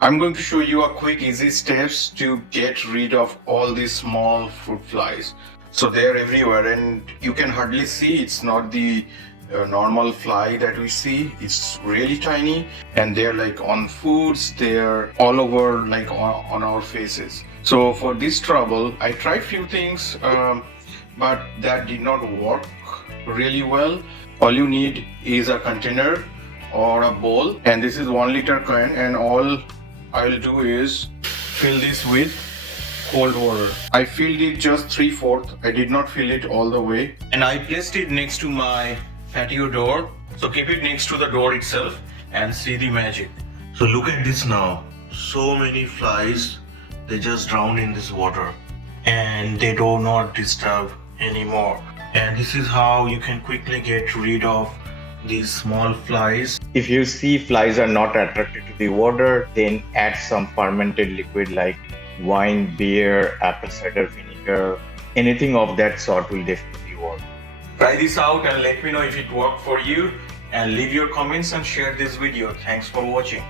I'm going to show you a quick easy steps to get rid of all these small fruit flies. So they're everywhere and you can hardly see. It's not the normal fly that we see. It's really tiny and they're like on foods, they're all over like on our faces. So for this trouble I tried few things but that did not work really well. All you need is a container or a bowl, and this is 1 liter can, and all I'll do is fill this with cold water. I filled it just 3/4. I did not fill it all the way, and I placed it next to my patio door. So keep it next to the door itself and see the magic. So look at this now. So many flies, they just drown in this water and they do not disturb anymore. And this is how you can quickly get rid of these small flies. If you see flies are not attracted to the water, then add some fermented liquid like wine, beer, apple cider vinegar. Anything of that sort will definitely work. Try this out and let me know if it worked for you, and leave your comments and share this video. Thanks for watching.